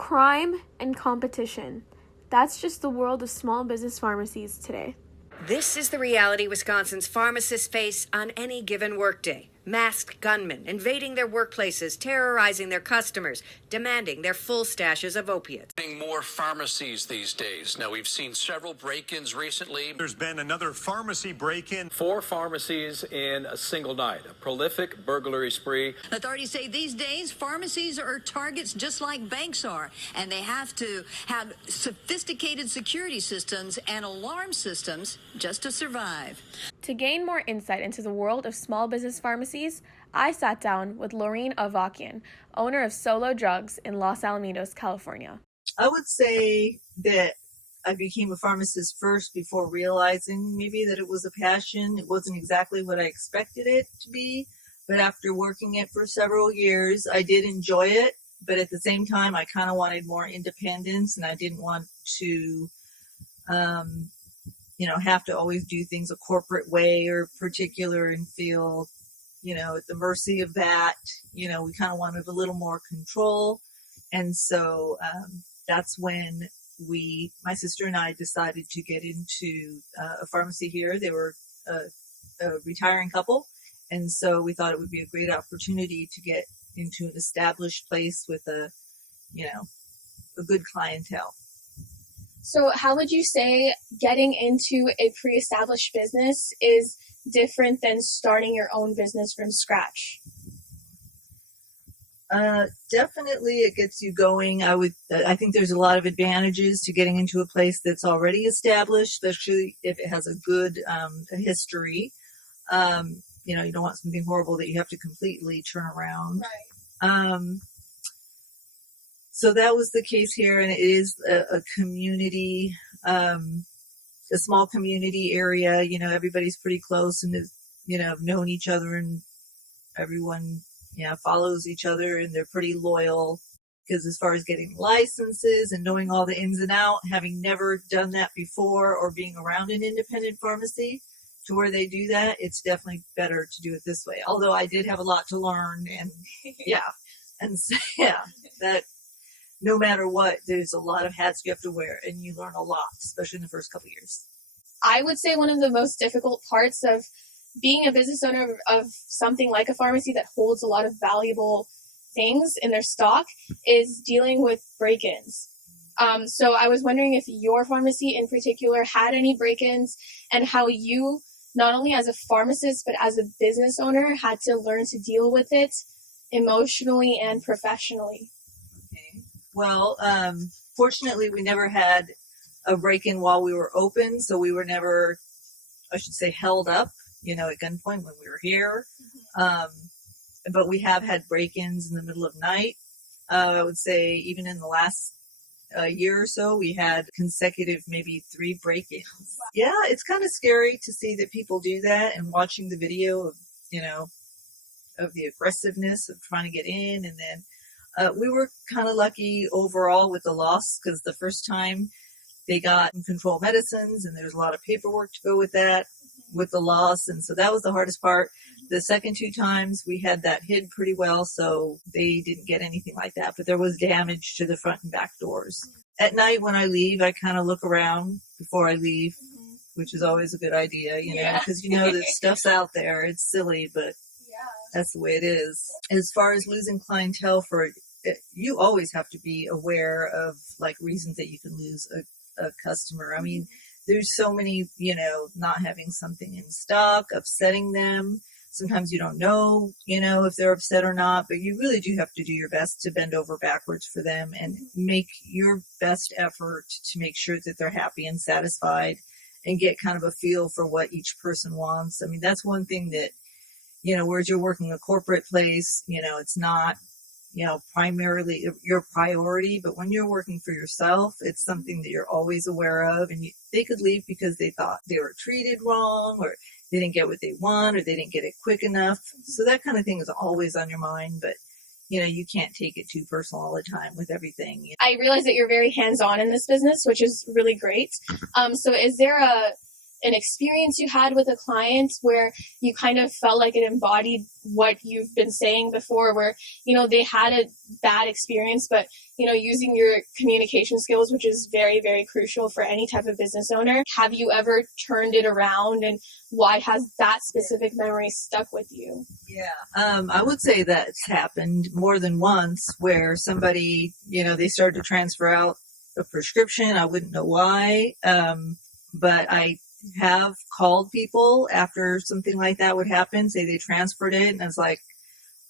Crime and competition. That's just the world of small business pharmacies today. This is the reality Wisconsin's pharmacists face on any given workday. Masked gunmen invading their workplaces, terrorizing their customers, demanding their full stashes of opiates. More pharmacies these days. Now, we've seen several break-ins recently. There's been another pharmacy break-in. 4 pharmacies in a single night. A prolific burglary spree. Authorities say these days pharmacies are targets just like banks are, and they have to have sophisticated security systems and alarm systems just to survive. To gain more insight into the world of small business pharmacies, I sat down with Lorene Avakian, owner of Solo Drugs in Los Alamitos, California. I would say that I became a pharmacist first before realizing maybe that it was a passion. It wasn't exactly what I expected it to be, but after working it for several years, I did enjoy it. But at the same time, I kind of wanted more independence, and I didn't want to have to always do things a corporate way or particular and feel, at the mercy of that. We kind of wanted a little more control. And so that's when my sister and I decided to get into a pharmacy here. They were a retiring couple. And so we thought it would be a great opportunity to get into an established place with a good clientele. So how would you say getting into a pre-established business is different than starting your own business from scratch? Definitely it gets you going. I think there's a lot of advantages to getting into a place that's already established, especially if it has a good history. You don't want something horrible that you have to completely turn around. Right. So that was the case here, and it is a community, a small community area. Everybody's pretty close and have known each other, and everyone, follows each other, and they're pretty loyal. Because as far as getting licenses and knowing all the ins and outs, having never done that before or being around an independent pharmacy to where they do that, it's definitely better to do it this way. Although I did have a lot to learn, and that. No matter what, there's a lot of hats you have to wear, and you learn a lot, especially in the first couple of years. I would say one of the most difficult parts of being a business owner of something like a pharmacy that holds a lot of valuable things in their stock is dealing with break-ins. So I was wondering if your pharmacy in particular had any break-ins, and how you, not only as a pharmacist, but as a business owner, had to learn to deal with it emotionally and professionally. Well, fortunately, we never had a break-in while we were open, so we were never, I should say, held up, at gunpoint when we were here. But we have had break-ins in the middle of night. I would say even in the last year or so, we had consecutive maybe 3 break-ins. Wow. Yeah, it's kind of scary to see that people do that, and watching the video of, of the aggressiveness of trying to get in, and then we were kind of lucky overall with the loss, because the first time they got controlled medicines, and there's a lot of paperwork to go with that, with the loss. And so that was the hardest part. The second 2 times we had that hid pretty well, so they didn't get anything like that. But there was damage to the front and back doors. At night when I leave, I kind of look around before I leave, which is always a good idea, because that stuff's out there. It's silly, but that's the way it is. As far as losing clientele you always have to be aware of reasons that you can lose a customer. I mean, there's so many, not having something in stock, upsetting them. Sometimes you don't know, if they're upset or not, but you really do have to do your best to bend over backwards for them and make your best effort to make sure that they're happy and satisfied, and get kind of a feel for what each person wants. I mean, that's one thing that, whereas you're working a corporate place, it's not, primarily your priority, but when you're working for yourself, it's something that you're always aware of. And they could leave because they thought they were treated wrong, or they didn't get what they want, or they didn't get it quick enough. So that kind of thing is always on your mind, but you can't take it too personal all the time with everything. I realize that you're very hands-on in this business, which is really great. So is there an experience you had with a client where you kind of felt like it embodied what you've been saying before, where, they had a bad experience, but, using your communication skills, which is very, very crucial for any type of business owner, have you ever turned it around, and why has that specific memory stuck with you? Yeah, I would say that's happened more than once where somebody, they started to transfer out a prescription. I wouldn't know why, but I have called people after something like that would happen, say they transferred it, and I was like,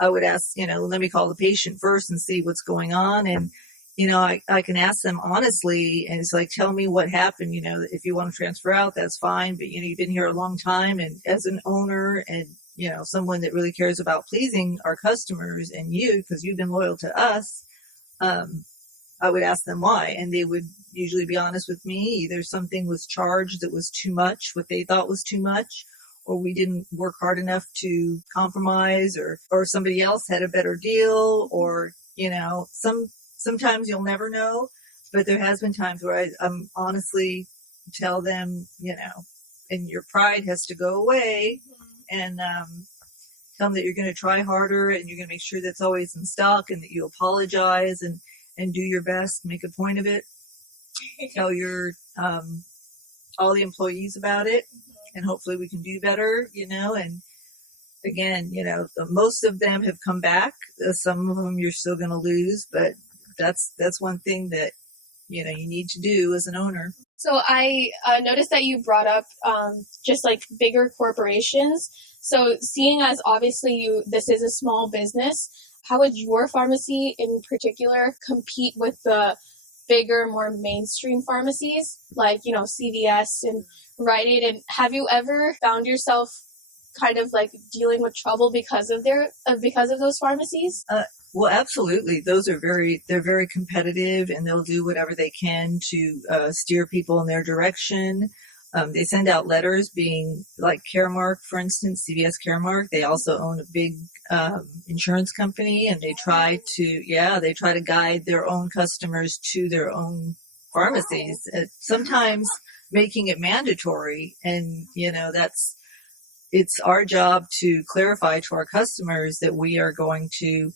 I would ask, let me call the patient first and see what's going on. And, I can ask them honestly, and it's like, tell me what happened. If you want to transfer out, that's fine. But, you've been here a long time. And as an owner and, someone that really cares about pleasing our customers and you, because you've been loyal to us, I would ask them why. And they would usually be honest with me. Either something was charged that was too much, what they thought was too much, or we didn't work hard enough to compromise, or somebody else had a better deal, or, sometimes you'll never know, but there has been times where I'm honestly tell them, and your pride has to go away, and tell them that you're going to try harder, and you're going to make sure that's always in stock, and that you apologize and do your best, make a point of it, tell your all the employees about it, and hopefully we can do better, and again, most of them have come back. Some of them you're still going to lose, but that's one thing that, you need to do as an owner. So I noticed that you brought up just like bigger corporations. So seeing as obviously this is a small business, how would your pharmacy in particular compete with the bigger, more mainstream pharmacies like, CVS and Rite Aid? And have you ever found yourself kind of like dealing with trouble because of those pharmacies? Well, absolutely. They're very competitive, and they'll do whatever they can to steer people in their direction. They send out letters, being like Caremark, for instance, CVS Caremark. They also own a big insurance company, and they try to guide their own customers to their own pharmacies. Sometimes making it mandatory, and it's our job to clarify to our customers that we are going to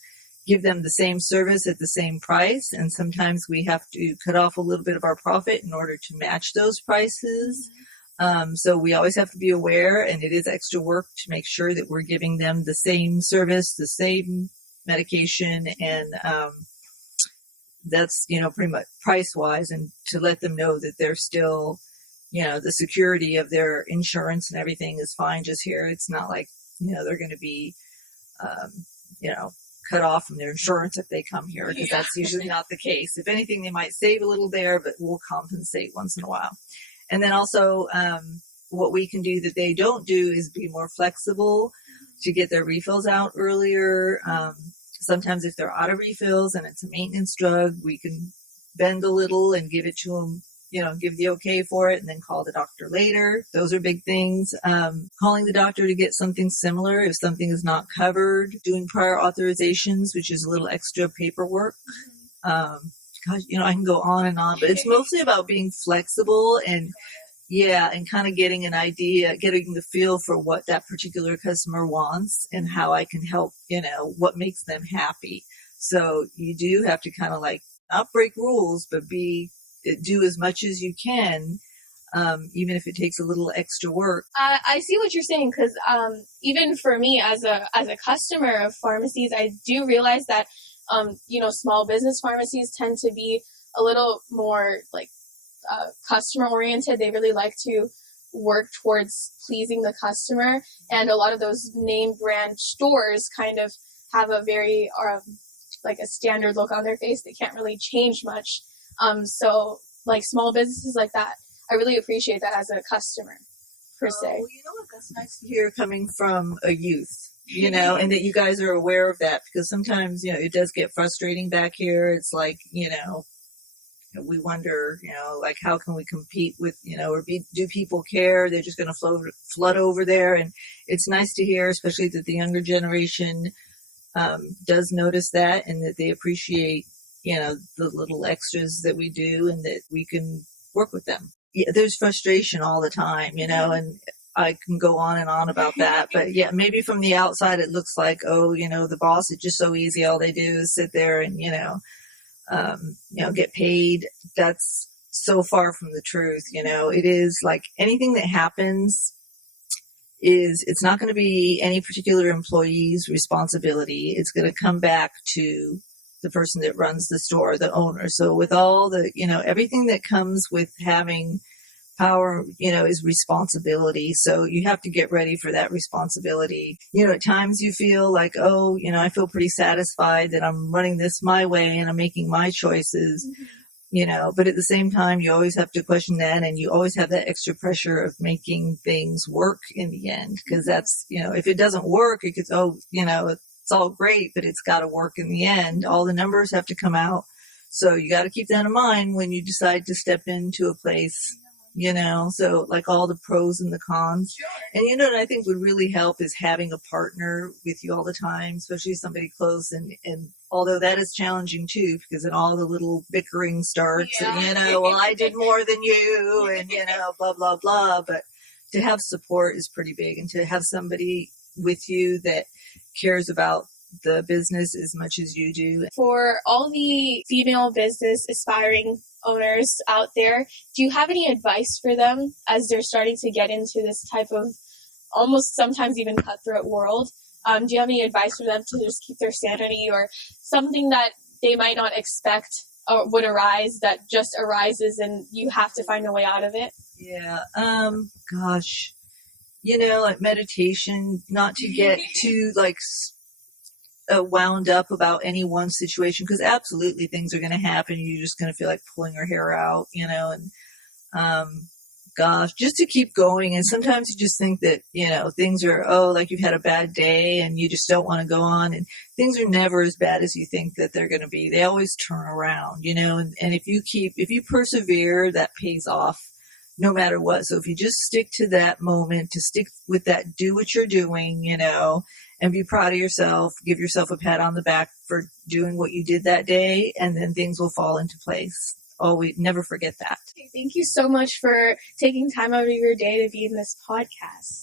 give them the same service at the same price. And sometimes we have to cut off a little bit of our profit in order to match those prices. So we always have to be aware, and it is extra work to make sure that we're giving them the same service, the same medication, and that's, pretty much price wise, and to let them know that they're still, the security of their insurance and everything is fine just here. It's not like, they're going to be, cut off from their insurance if they come here, because that's usually not the case. If anything, they might save a little there, but we'll compensate once in a while. And then also, what we can do that they don't do is be more flexible to get their refills out earlier. Sometimes if they're out of refills and it's a maintenance drug, we can bend a little and give it to them, give the okay for it, and then call the doctor later. Those are big things. Calling the doctor to get something similar if something is not covered, doing prior authorizations, which is a little extra paperwork. Gosh, I can go on, but it's mostly about being flexible and kind of getting an idea, getting the feel for what that particular customer wants and how I can help, what makes them happy. So you do have to kind of like not break rules, but do as much as you can, even if it takes a little extra work. I see what you're saying, because even for me as a customer of pharmacies, I do realize that small business pharmacies tend to be a little more like customer oriented. They really like to work towards pleasing the customer, and a lot of those name brand stores kind of have a very like a standard look on their face. They can't really change much. So like small businesses like that, I really appreciate that as a customer per se. Well, that's nice to hear coming from a youth, and that you guys are aware of that, because sometimes, it does get frustrating back here. It's like, we wonder, like, how can we compete with, do people care? They're just going to flood over there. And it's nice to hear, especially that the younger generation does notice that, and that they appreciate, the little extras that we do, and that we can work with them. yeah, there's frustration all the time, and I can go on and on about that. But yeah, maybe from the outside, it looks like, oh, the boss, it's just so easy. All they do is sit there and, get paid. That's so far from the truth. It is like anything that happens it's not going to be any particular employee's responsibility. It's going to come back to the person that runs the store, the owner. So with all the, everything that comes with having power, is responsibility. So you have to get ready for that responsibility. At times you feel like, oh, I feel pretty satisfied that I'm running this my way and I'm making my choices. But at the same time, you always have to question that, and you always have that extra pressure of making things work in the end. Because that's, if it doesn't work, it gets, it's all great, but it's got to work in the end. All the numbers have to come out. So you got to keep that in mind when you decide to step into a place, so like all the pros and the cons. Sure. And what I think would really help is having a partner with you all the time, especially somebody close. And although that is challenging too, because then all the little bickering starts, and, well, I did more than you, and, blah, blah, blah. But to have support is pretty big, and to have somebody with you that cares about the business as much as you do. For all the female business aspiring owners out there, do you have any advice for them as they're starting to get into this type of almost sometimes even cutthroat world? Do you have any advice for them to just keep their sanity, or something that they might not expect or would arise that just arises and you have to find a way out of it? Yeah. Gosh, like meditation, not to get too wound up about any one situation, because absolutely things are going to happen. You're just going to feel like pulling your hair out, and gosh, just to keep going. And sometimes you just think that, things are, like you've had a bad day and you just don't want to go on, and things are never as bad as you think that they're going to be. They always turn around, and if you persevere, that pays off no matter what. So if you just stick to that moment, to stick with that, do what you're doing, and be proud of yourself, give yourself a pat on the back for doing what you did that day, and then things will fall into place. Always, never forget that. Thank you so much for taking time out of your day to be in this podcast.